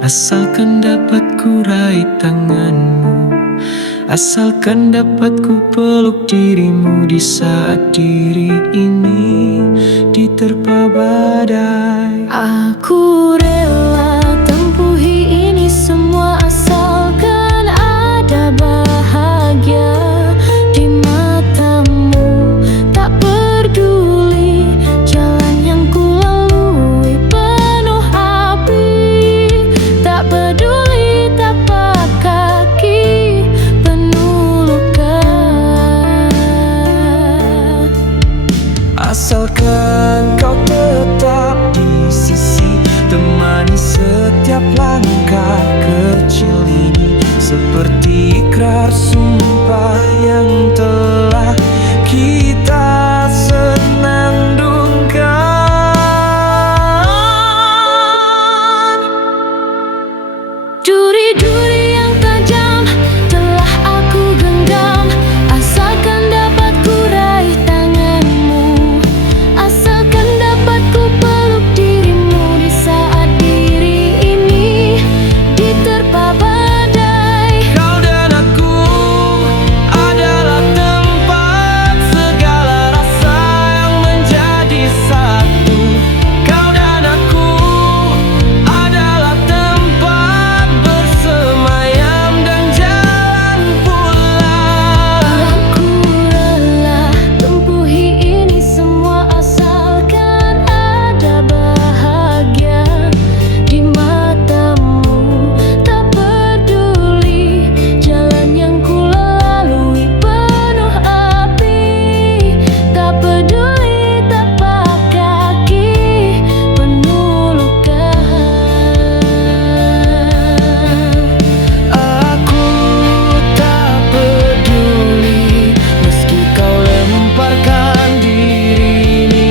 asalkan dapat ku raih tanganmu, asalkan dapat ku peluk dirimu di saat diri ini diterpa badai. Aku rela tempuhi ini semua asalkan ada bahagia di matamu. Tak peduli jalan yang ku lalui penuh api, tak peduli tapak kaki penuh luka. Asalkan kau tetap di sisi, temani setiap langkah kecil ini, seperti ikrar sumpah yang telah kita senandungkan. Duri-duri yang tajam telah aku genggam, asalkan dapat ku raih tanganmu, asalkan dapat ku peluk dirimu di saat diri ini diterpa badai. Kau dan aku adalah tempat segala rasa yang menjadi satu. Kau dan aku adalah tempat bersemayam dan jalan pulang. Aku rela tempuhi ini semua asalkan ada bahagia di matamu. Tak peduli jalan yang ku lalui penuh api, tak peduli tapak kaki penuh luka. Aku tak peduli meski kau lemparkan diri ini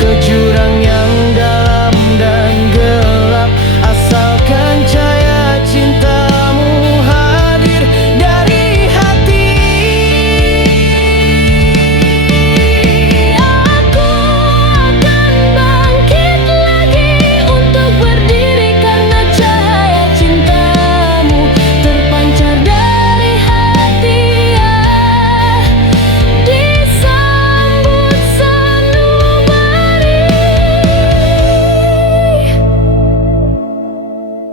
ke jurang yang dalam dan gelap, asalkan cahaya cintamu hadir dari hati. Aku akan bangkit lagi untuk berdiri karena cahaya cintamu terpancar dari hati, disambut sanubari.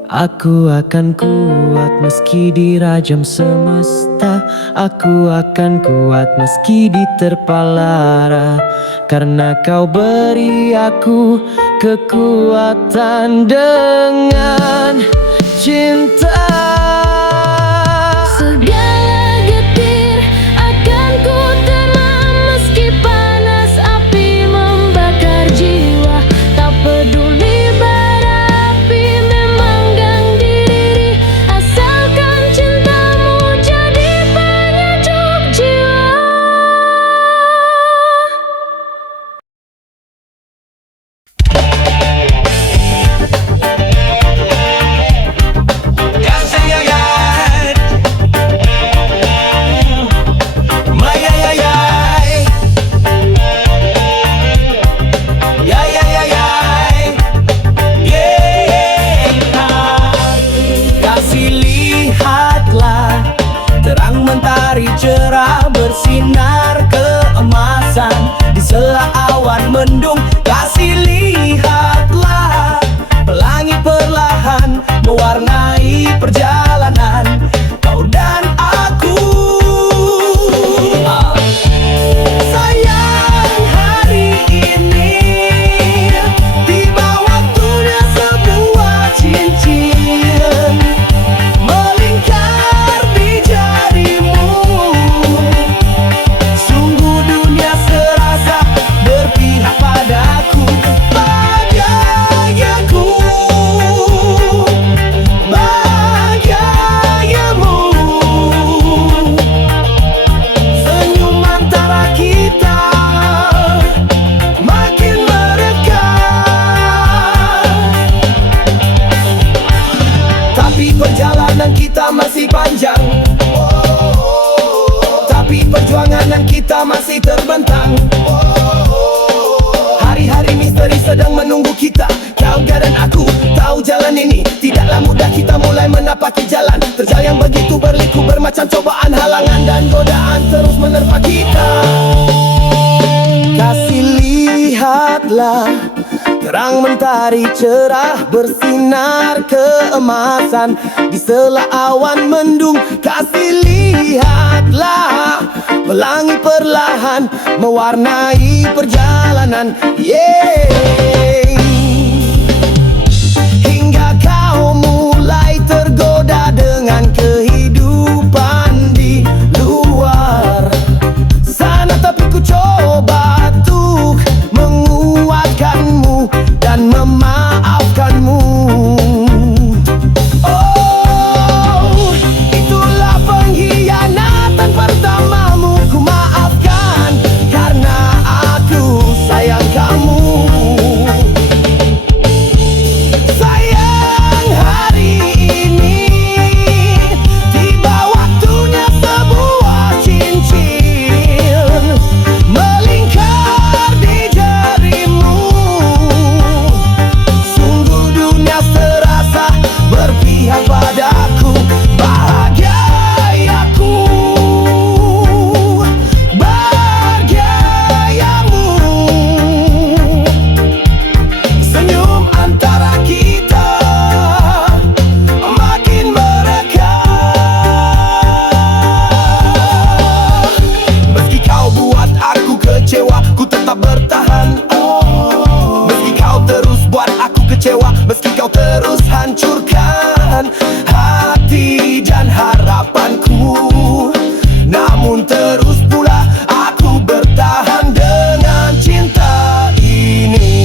Aku akan kuat meski dirajam semesta, aku akan kuat meski diterpa lara, karena kau beri aku kekuatan dengan cinta. Segala getir akan ku terima meski panas api membakar jiwa. Tak peduli bara api memanggang diri, asalkan cintamu jadi penyejuk jiwa. Kasih lihatlah terang mentari cerah bersinar keemasan di sela awan mendung. Kasih lihatlah pelangi perlahan mewarnai perjalanan kau dan aku. Sayang, hari ini tiba waktunya sebuah cincin melingkar di jarimu. Sungguh dunia serasa berpihak padaku. Bahagiaku, bahagiamu. Senyum antara kita makin merekat, tapi perjalanan kita masih panjang, tapi perjuangan kita masih terbentang. Hari-hari misteri sedang menunggu kita. Kau dan aku tahu jalan ini tidaklah tidak mudah kita mulai menapaki jalan terjal yang begitu berliku, bermacam cobaan, halangan dan godaan terus menerpa kita. Kasih lihatlah terang mentari cerah bersinar keemasan di sela awan mendung. Kasih lihatlah pelangi perlahan mewarnai perjalanan. Hingga kau mulai tergoda dengan kehidupan di luar sana, tapi ku coba untuk menguatkanmu dan memaafkanmu. Oh, itulah pengkhianatan pertamamu. Ku maafkan karena aku sayang kamu. Sayang, hari ini tiba waktunya sebuah cincin melingkar di jarimu. Sungguh dunia serasa berpihak padaku. Bahagiaku, bahagiamu. Senyum antara kita makin merekah. Meski kau buat aku kecewa, ku tetap bertahan. Meski kau terus buat aku kecewa, meski kau terus hancurkan hati dan harapanku, namun terus pula aku bertahan dengan cinta ini.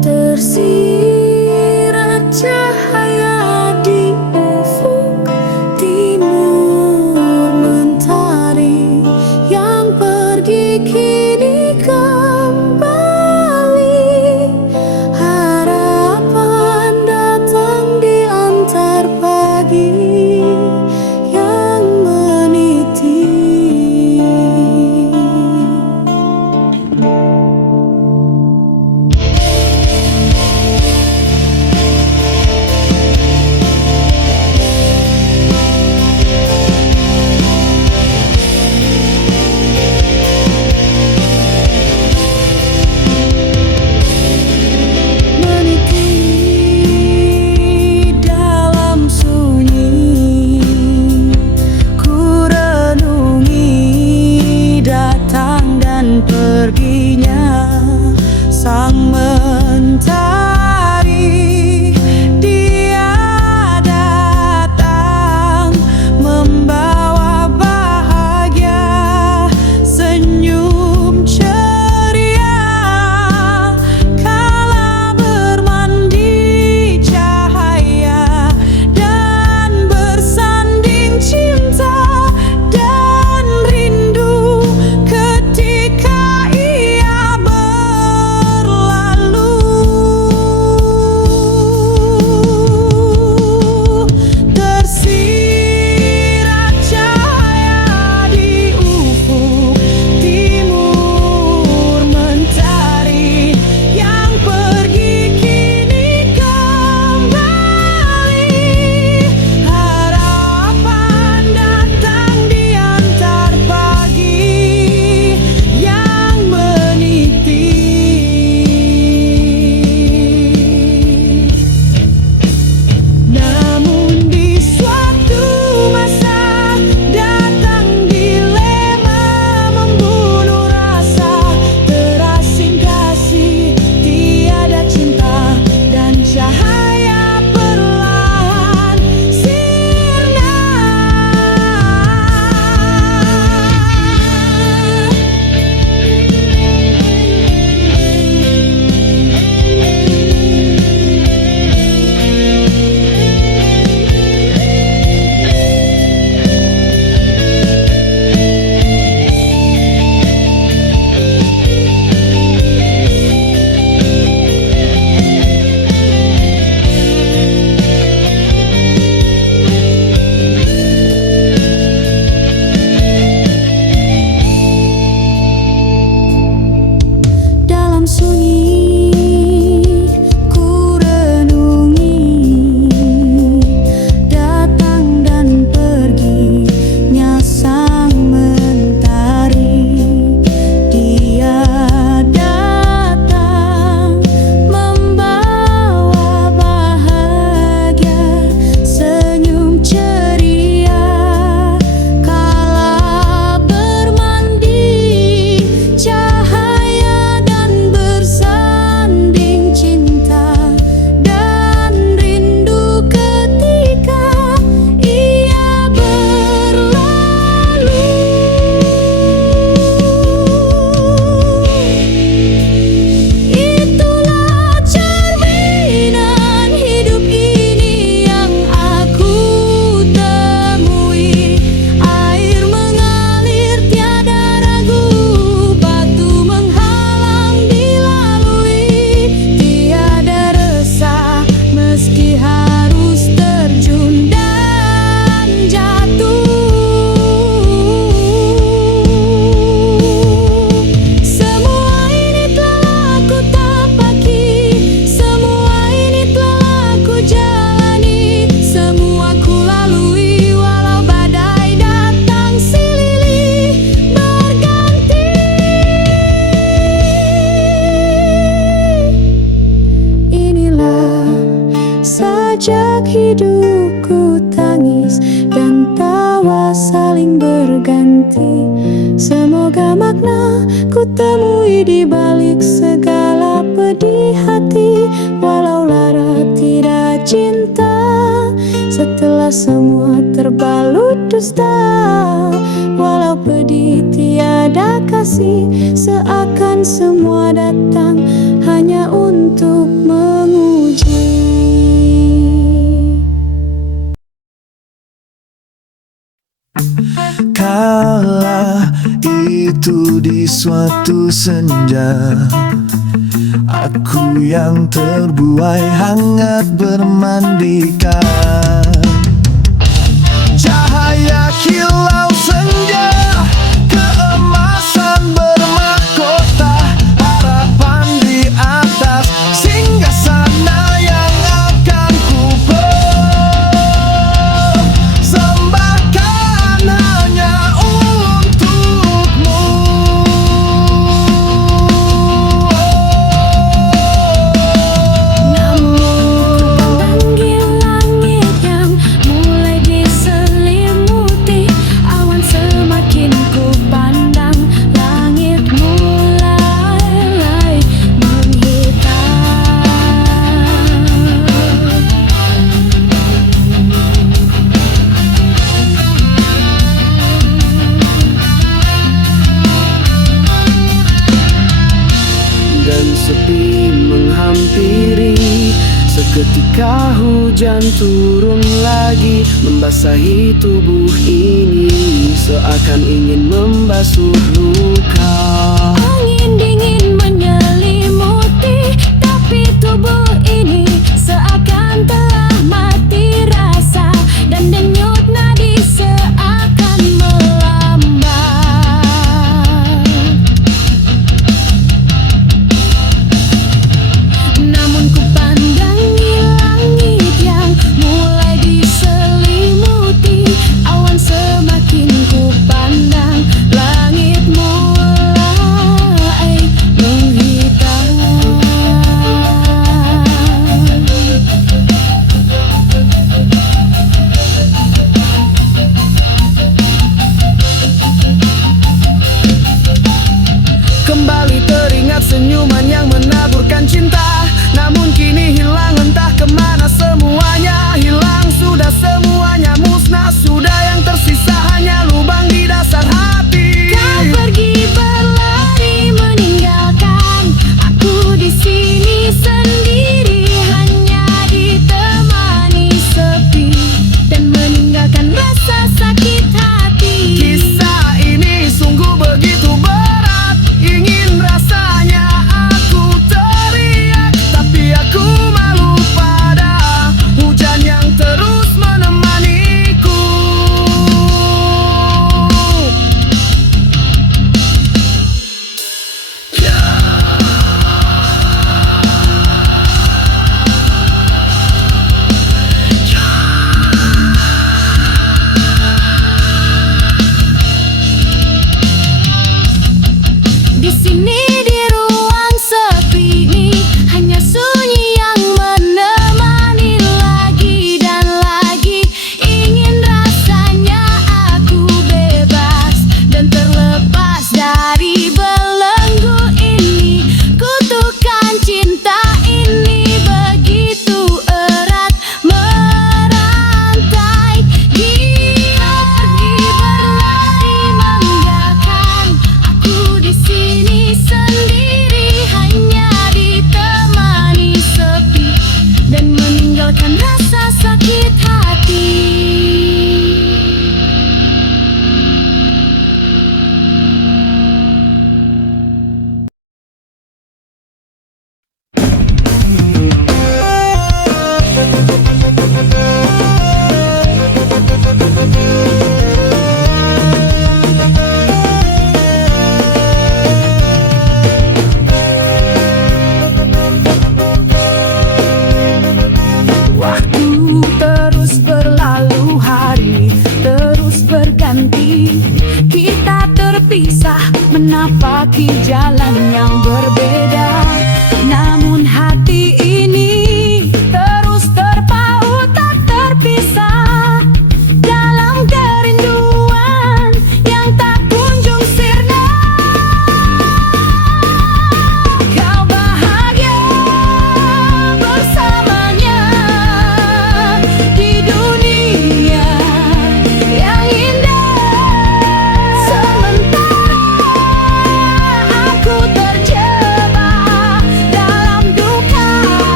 Tersirat cahaya di ufuk timur, mentari yang pergi kini kembali. makna ku temui di balik segala pedih hati. Walau lara tidak cinta, setelah semua terbalut dusta. Walau pedih tiada kasih, seakan semua datang hanya untuk menguji. Kala itu di suatu senja, aku yang terbuai hangat bermandikan cahaya kilau senja, keemasan bermahkota, harapan di atas singgasana yang akan ku persembahkan hanya untukmu. Namun ku panggil langit yang mulai diselimuti awan, semakin ku pandang langit mulai menghitam. Dan sepi menghampiri, seketika hujan turun lagi, membasahi tubuh ini, seakan ingin membasuh luka. Angin dingin menyelimuti, tapi tubuh ini seakan telah mati rasa, dan denyut nadi seakan melambat. Namun ku pandangi langit yang mulai diselimuti awan, semakin ku pandang langit mulai menghitam. Kembali teringat senyuman yang menaburkan cinta, namun kini hilang entah kemana semuanya. Hilang sudah semuanya, musnah sudah, yang tersisa hanya lubang di dasar hati. Kau pergi berlari meninggalkan aku di sini sendiri, hanya ditemani sepi dan meninggalkan rasa sakit hati. Kisah ini sungguh begitu berat, ingin rasanya aku teriak, tapi aku malu pada hujan yang terus menemaniku. Di sini di ruang sepi ini hanya sunyi yang menemani, lagi dan lagi ingin rasanya aku bebas dan terlepas dari belenggu ini. Kutukan cinta ini begitu erat merantai. Dia pergi berlari meninggalkan aku di sini sendiri, hanya ditemani sepi dan meninggalkan rasa sakit hati. Waktu terus berlalu, hari terus berganti, kita terpisah menapaki jalan yang berbeda. Namun hati ini terus terpaut tak terpisah dalam kerinduan yang tak kunjung sirna.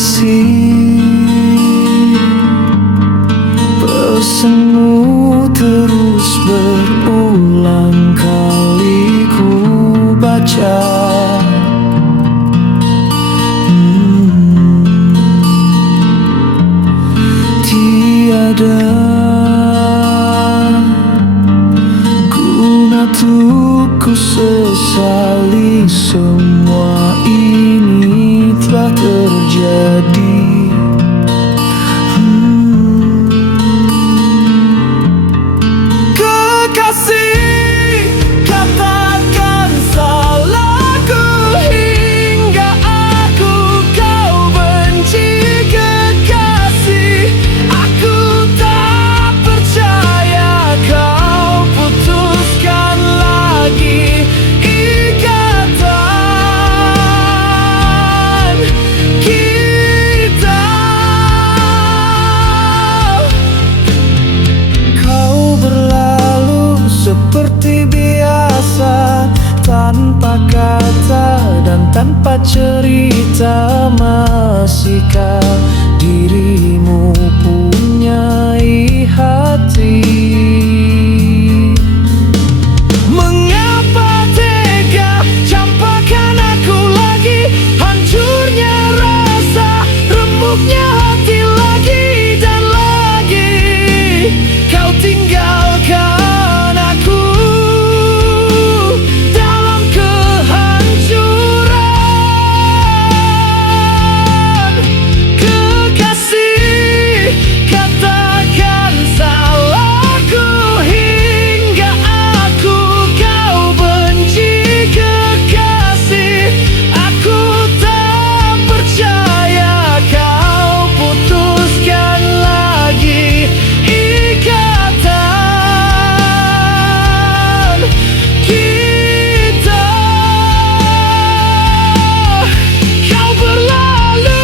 Kekasih, pesanmu terus berulang kali ku baca. Tiada guna untuk ku sesali, semua ini telah terjadi. Kekasih, katakan salahku hingga aku kau benci. Kekasih, aku tak percaya kau putuskan lagi ikatan kita. Kau berlalu seperti biasa, tanpa kata dan tanpa cerita. Masihkah dirimu punyai hati? Mengapa tega campakkan aku lagi? Hancurnya rasa, remuknya hati lagi dan lagi. Kau tinggalkan aku dalam kehancuran. Kekasih, katakan salahku hingga aku kau benci. Kekasih, aku tak percaya kau putuskan lagi ikatan kita. Kau berlalu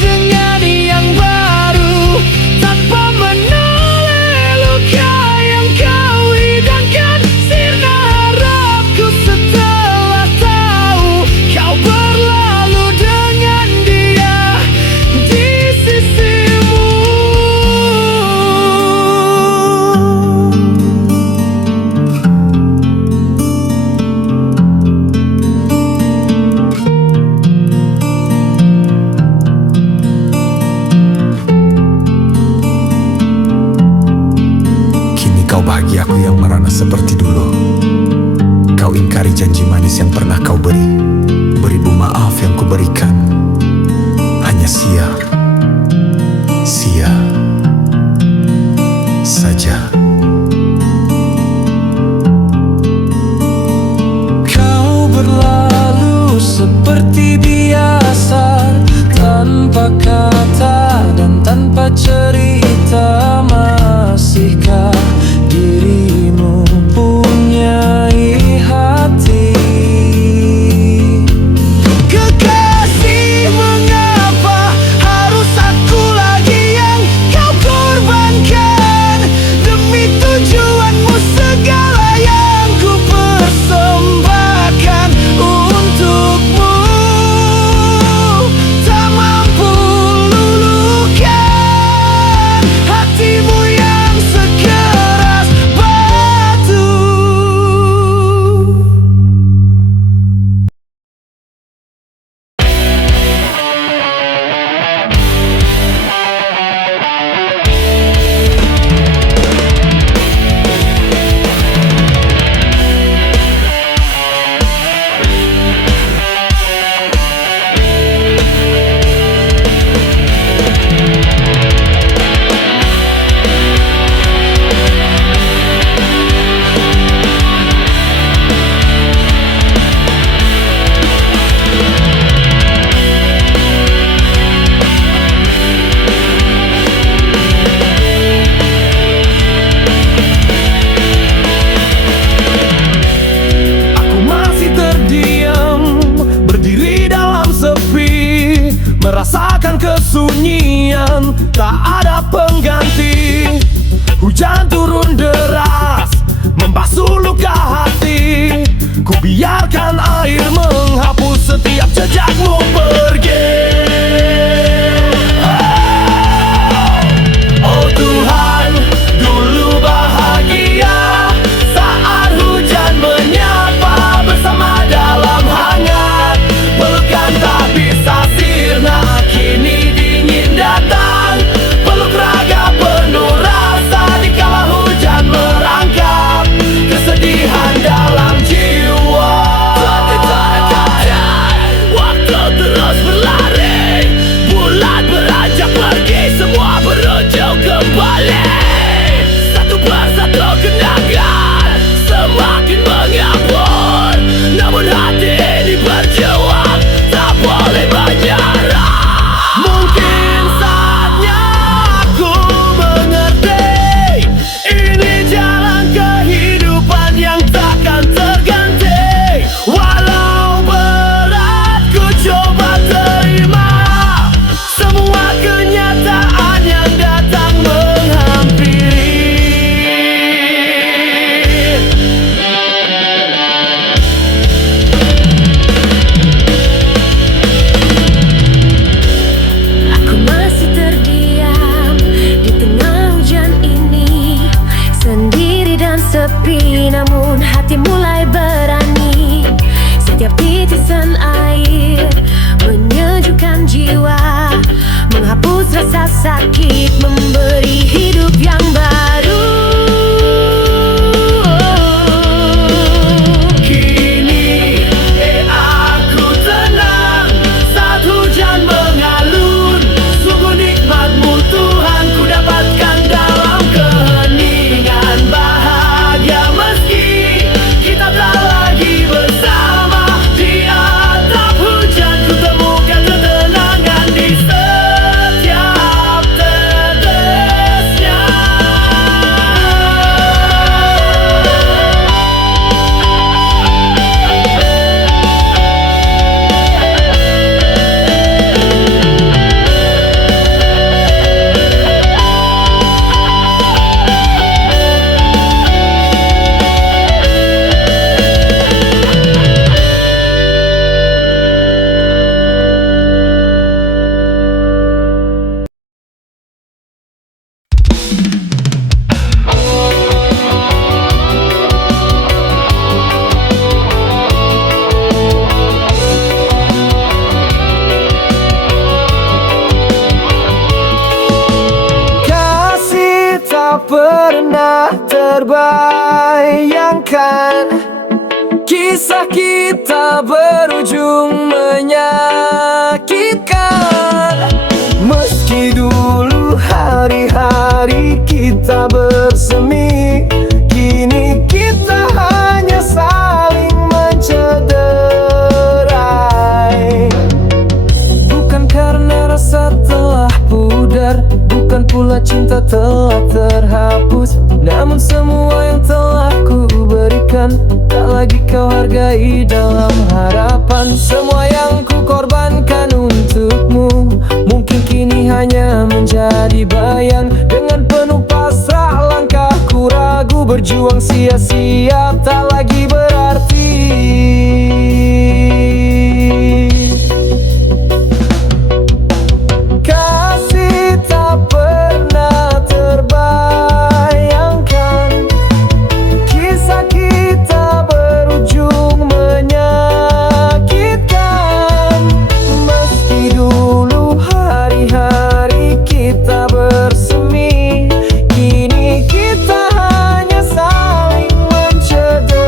dengan yang baru, tanpa menoleh luka yang kau hidangkan. Sirna harapku setelah tahu kau berlalu dengan dia di sisimu. Kini kau bahagia, aku yang merana seperti dulu. Kau ingkari janji manis yang pernah kau beri. Beribu maaf yang kuberikan hanya sia-sia saja. Kau berlalu seperti biasa, tanpa kata dan tanpa cerita. Masihkah dirimu punyai hati? Kekasih, mengapa harus aku lagi yang kau korbankan? Demi tujuanmu segala yang ku persembahkan untukmu, tak mampu luluhkan hatimu yang sekeras batu. kesunyian tak ada pengganti. Hujan turun deras membasuh luka hati. Ku biarkan air menghapus setiap jejakmu pergi. sakit memberi hidup yang baru. Kini aku tenang saat hujan mengalun. Sungguh nikmatmu Tuhan ku dapatkan dalam keheningan. Bahagia meski kita tak lagi bersama. Di atap hujan ku temukan ketenangan di setiap tetesnya. Kasih tak pernah terbayangkan, kisah kita berujung menyakitkan. Meski dulu hari-hari kita bersemi, kini kita hanya saling mencederai. Bukan karena rasa telah pudar, bukan pula cinta telah terhapus, namun semua yang telah ku berikan tak lagi kau hargai dalam harapan. Semua yang ku korbankan untukmu mungkin kini hanya menjadi bayang. Dengan penuh pasrah langkahku ragu, berjuang sia-sia tak lagi berarti. Kasih tak pernah terbayangkan, kisah kita berujung menyakitkan. Meski dulu hari-hari kita bersemi, kini kita hanya saling mencederai.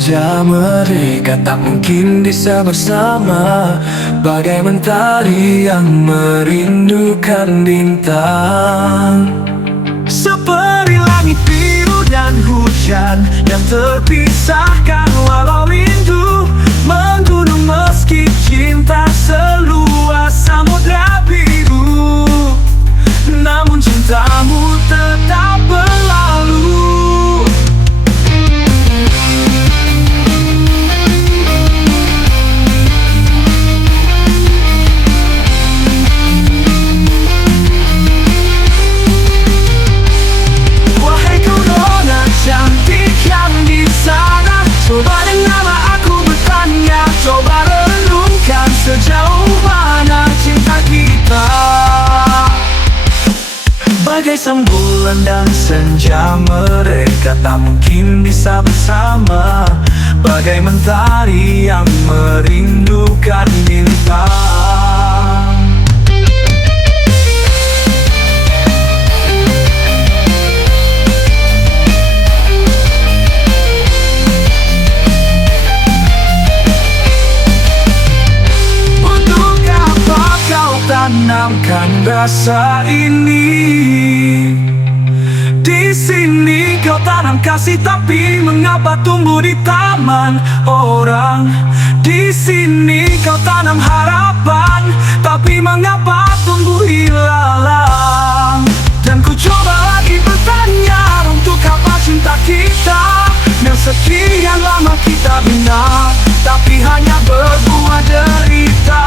senja mereka tak mungkin bisa bersama, bagai mentari yang merindukan bintang. Seperti langit biru dan hujan yang terpisahkan, walau rindu menggunung meski cinta seluas samudra biru, namun cintamu tetap berlalu. Cantik yang di sana, coba dengar aku bertanya, coba renungkan sejauh mana cinta kita. Bagai sang bulan dan senja mereka tak mungkin bisa bersama, bagai mentari yang merindukan bintang. Tanamkan rasa ini. Di sini kau tanam kasih, tapi mengapa tumbuh di taman orang? Di sini kau tanam harapan, tapi mengapa tumbuh ilalang? Dan ku coba lagi bertanya, untuk apa cinta kita yang sekian lama kita bina, tapi hanya berbuah derita?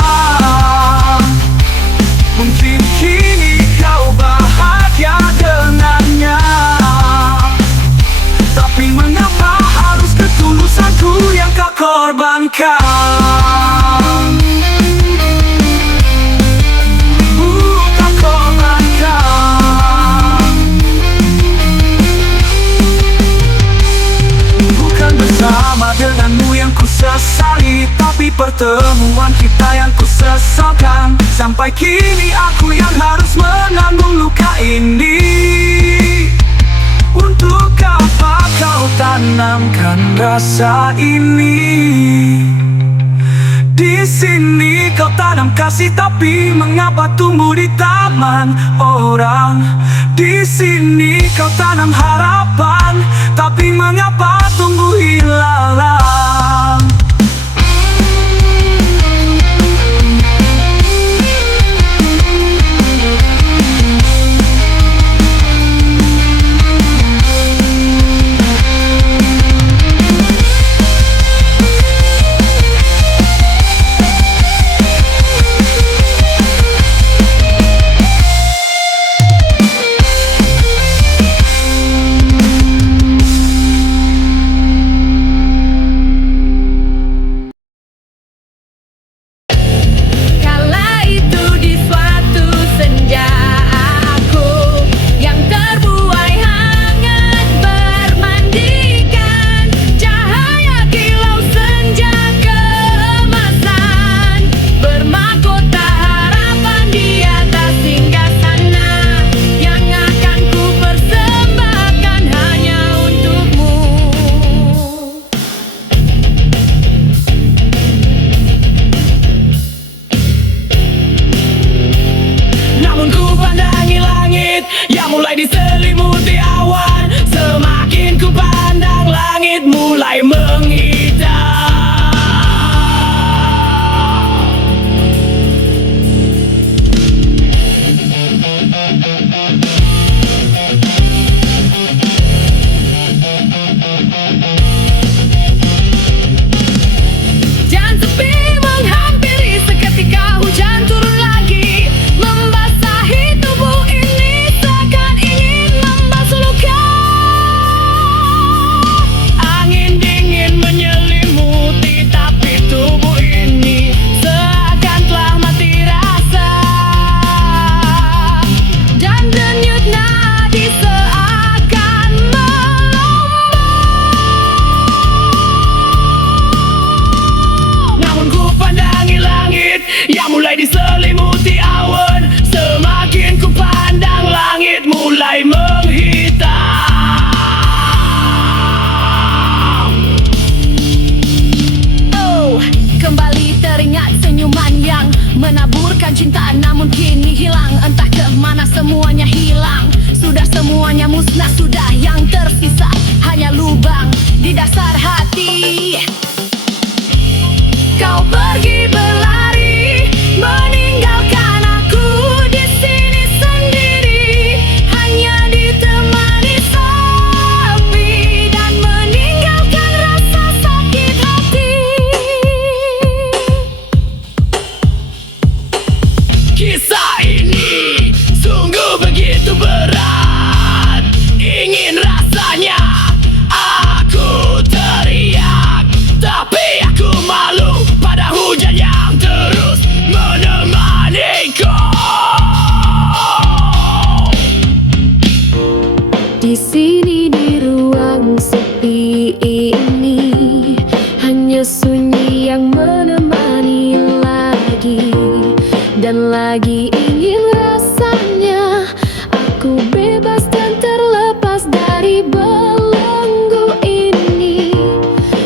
Mungkin kini kau bahagia dengannya, tapi mengapa harus ketulusanku yang kau korbankan? Kau korbankan. Bukan bersama denganmu yang ku sesali, tapi pertemuan kita yang ku sesalkan. Sampai kini aku yang harus menanggung luka ini. Untuk apa kau tanamkan rasa ini? Di sini kau tanam kasih, tapi mengapa tumbuh di taman orang? Di sini kau tanam harapan, tapi mengapa tumbuh ilalang? menaburkan cinta, namun kini hilang. Entah kemana semuanya hilang. Sudah semuanya musnah, sudah yang tersisa hanya lubang di dasar hati. Kau pergi berlari, meninggalkan aku di sini sendiri, hanya ditemani sepi dan meninggalkan rasa sakit hati. Kisah ini sungguh begitu berat. Ingin rasanya aku teriak, tapi aku malu pada hujan yang terus menemaniku. Di sini di ruang sepi ini, hanya sunyi yang menemani lagi dan lagi. Ingin rasanya aku bebas dan terlepas dari belenggu ini.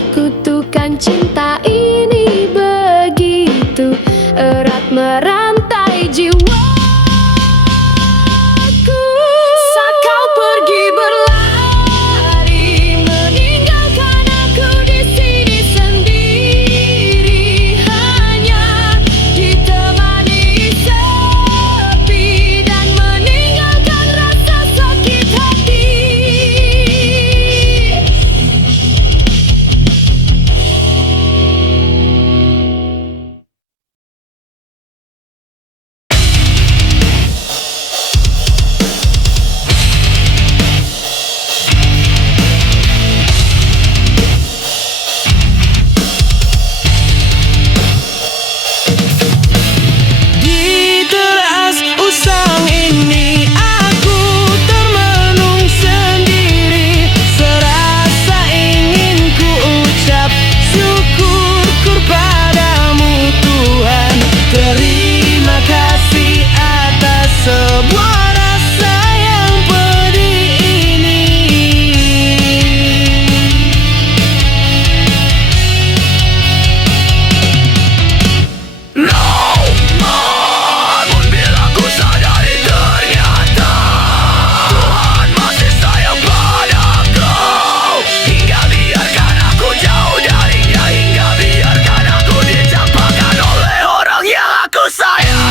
Kutukan cinta ini begitu erat merantai jiwa. Saat kau pergi berlari, meninggalkan aku di sini sendiri, hanya ditemani sepi dan meninggalkan rasa sakit hati. Di teras usang ini aku termenung sendiri, serasa ingin ku ucap syukur padamu Tuhan. Terima kasih atas sebuah rasa yang pedih ini. Namun bila ku sadari ternyata Tuhan masih sayang padaku, hingga biarkan aku jauh darinya, hingga biarkan aku dicampakkan oleh orang yang aku sayang.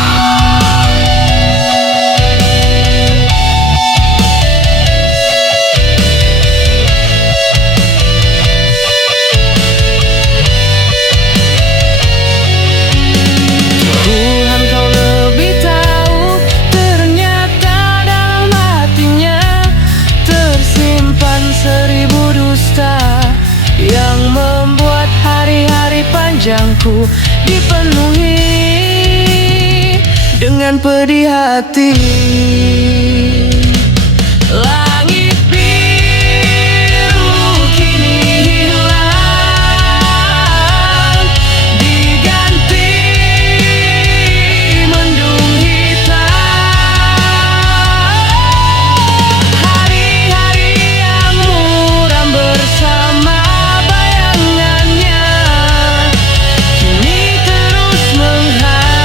Tuhan, kau lebih tahu, ternyata dalam hatinya tersimpan 1000 dusta yang membuat hari-hari panjangku dipenuhi dengan pedih hati. Langit biru kini hilang, diganti mendung hitam. Hari-hari yang muram bersama bayangannya kini terus menghantui.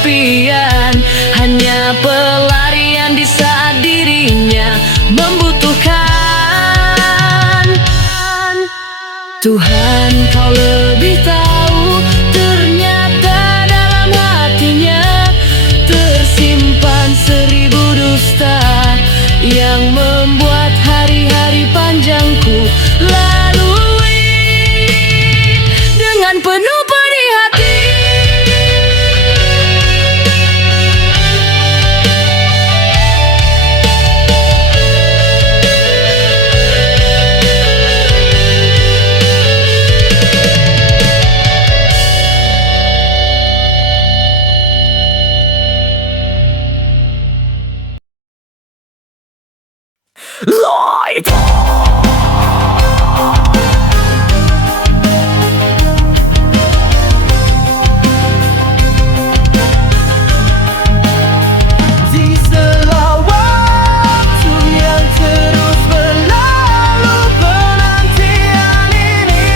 kesepian, hanya pelarian di saat dirinya membutuhkan. Tuhan, kau lebih tahu, ternyata dalam hatinya tersimpan 1000 dusta yang membuat hari-hari panjangku lalui dengan penuh pedih hati. Di sela waktu yang terus berlalu, penantian ini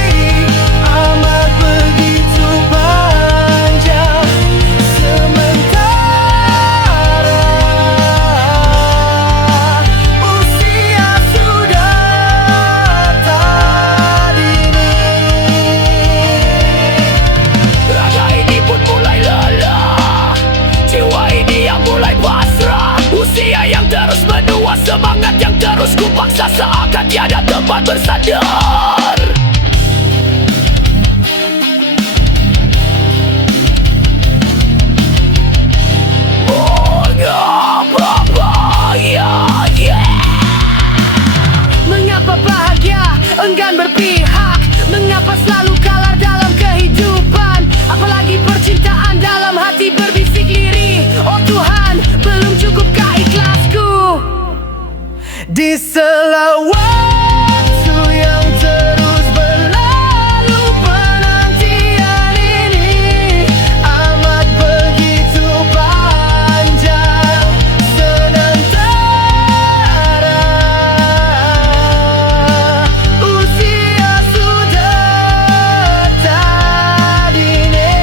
amat begitu panjang. Sementara usia sudah tak dini. Raga ini pun mulai lelah, jiwa ini yang mulai pasrah. Usia yang terus menua, semangat yang terus kupaksa, seakan tiada tempat bersandar. Mengapa bahagia enggan berpihak? Mengapa selalu kalah dalam kehidupan? Apalagi percintaan dalam hati berbisik lirih. Oh Tuhan, belum cukupkah ikhlasku? Di sela waktu yang terus berlalu, penantian ini amat begitu panjang. Sementara usia sudah tak dini.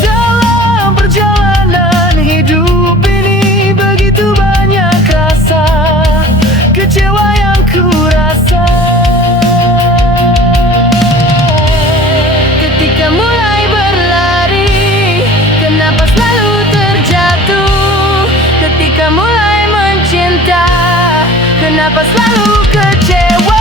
Dalam perjalanan hidup ini begitu banyak rasa kecewa yang ku rasa. Ketika mulai berlari, kenapa selalu terjatuh? Ketika mulai mencinta, kenapa selalu kecewa?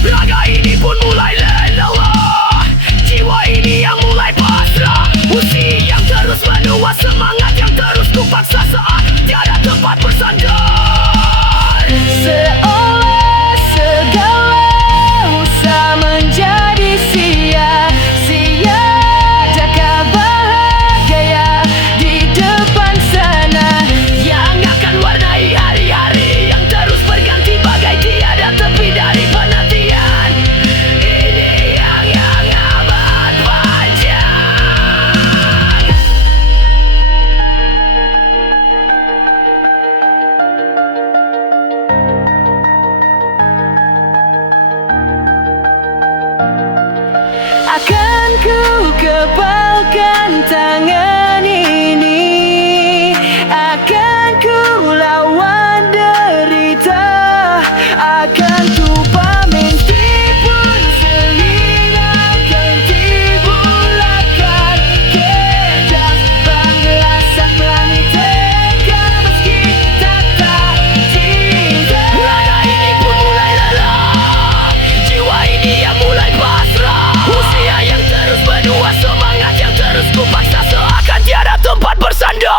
Raga ini pun mulai lelah, jiwa ini yang mulai pasrah. Usia yang terus menua, semangat yang terus kupaksa, saat tiada tempat bersandar. Seolah segala usaha menjadi sia-sia. Adakah bahagia di depan sana Yang akan warnai hari-hari yang terus berganti, bagai tiada tepi dari penantian ini yang amat panjang. akan ku kepalkan tangan ini, akan ku lawan derita, akan ku pamenti pun selirakan tibulakan kejas banglasak langit teka meski tak cinta. Raga ini pun mulai lelah, jiwa ini yang mulai pasrah. Usia yang terus menua, semangat yang terus kupaksa, seakan tiada tempat bersandar.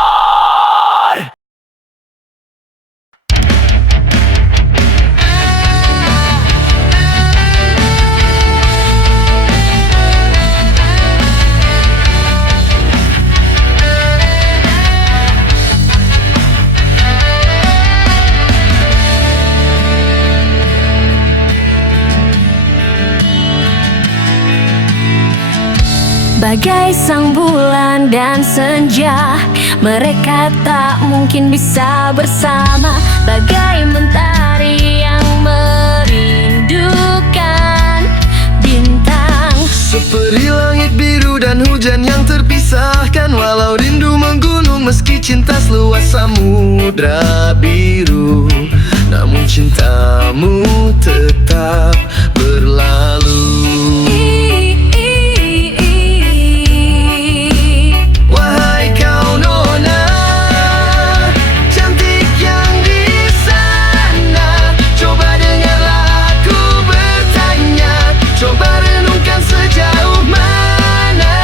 Bagai sang bulan dan senja, mereka tak mungkin bisa bersama. Bagai mentari yang merindukan bintang, seperti langit biru dan hujan yang terpisahkan. Walau rindu menggunung meski cinta seluas samudra biru, namun cintamu tetap berlalu. Wahai kau nona, cantik yang di sana, coba dengarlah aku bertanya. Coba renungkan sejauh mana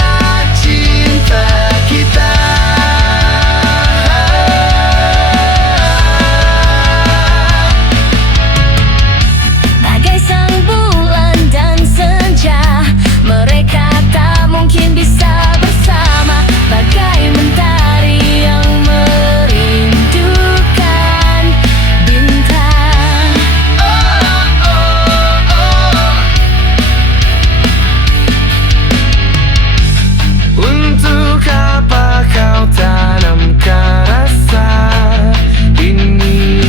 cinta kita. bagai sang bulan dan senja, mereka tak mungkin bisa bersama. Bagai mentari yang merindukan bintang. Untuk apa kau tanamkan rasa ini?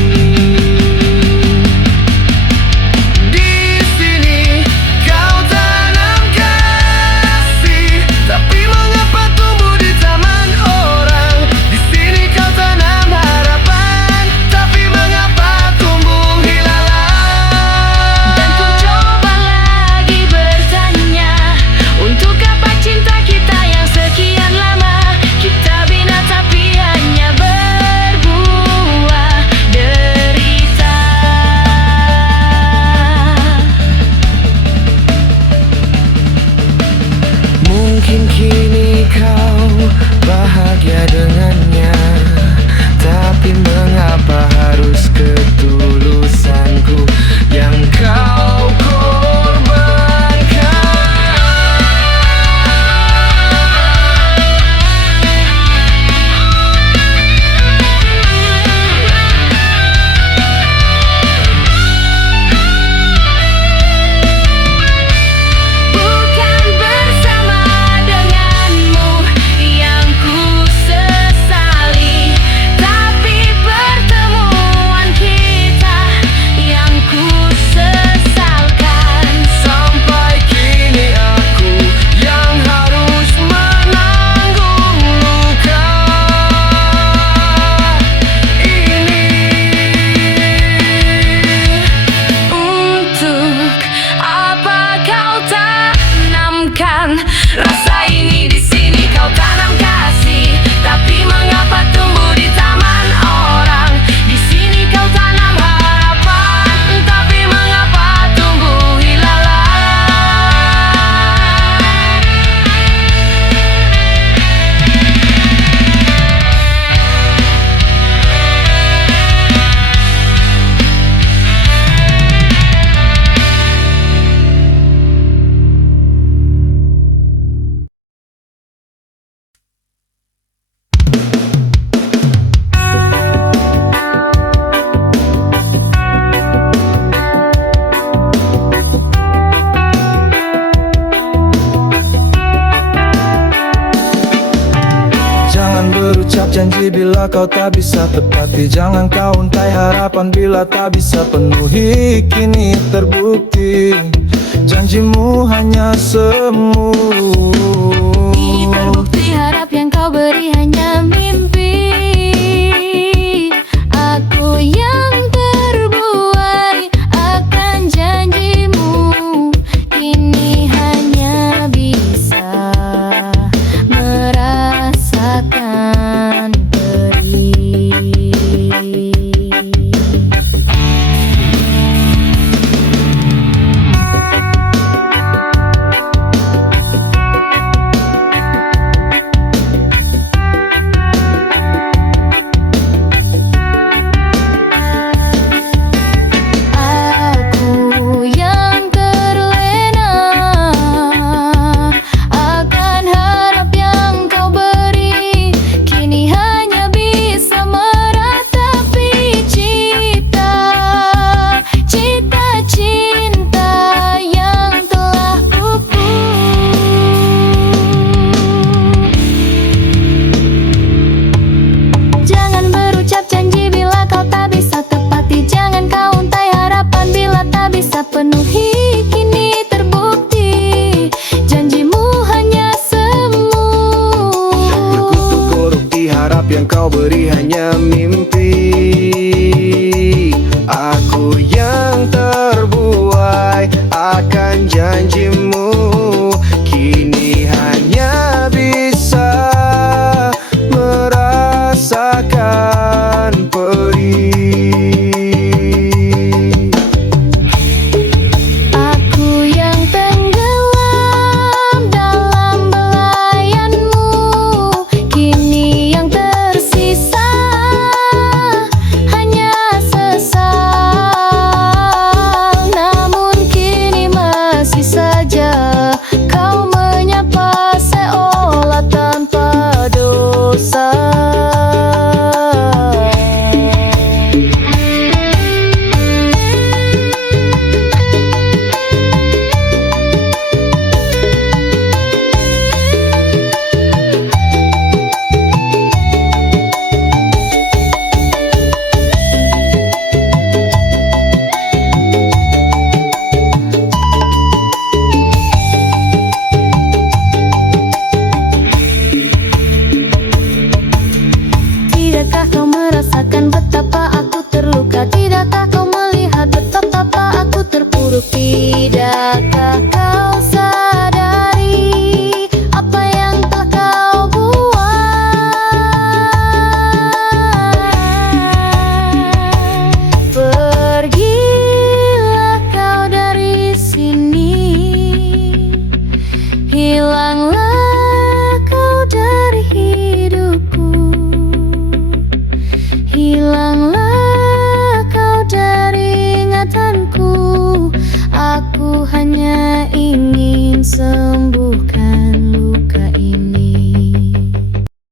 Di sini kau tanam kasih, tapi mengapa tumbuh di taman orang? Di sini kau tanam harapan, tapi mengapa tumbuh hilalang? Dan ku coba lagi bertanya, untuk apa cinta kita yang sekian lama? Kita bina tapi hanya berbuah derita. Mungkin kini kau bahagia dengannya, tapi mengapa harus ketulusanku yang kau korbankan? Bukan bersama denganmu yang ku sesali, tapi pertemuan kita yang ku sesalkan. Sampai kini aku yang harus menanggung luka ini. Untuk apa kau tanamkan rasa ini? Di sini kau tanam kasih, tapi mengapa tumbuh di taman orang? Di sini kau tanam harapan, tapi mengapa tumbuh hilalang? Jangan berucap janji bila kau tak bisa tepati. Jangan kau untai harapan bila tak bisa penuhi. Kini terbukti janjimu hanya semu. Ini terbukti harap yang kau beri hanya mimpi. Aku yang terbuai akan janjimu, kini hanya bisa merasakan perih. kau beri hanya mimpi. Aku yang terbuai akan janjimu, kini hanya bisa merasakan pedih. Aku yang tenggelam dalam belayanmu, kini yang tersisa hanya sesal. Namun kini masih saja kau menyapa seolah tanpa dosa. Tidakkah kau merasakan betapa aku terluka? Tidakkah kau melihat betapa aku terpuruk? Tidakkah kau sadari apa yang telah kau buat? Pergilah kau dari sini, hilang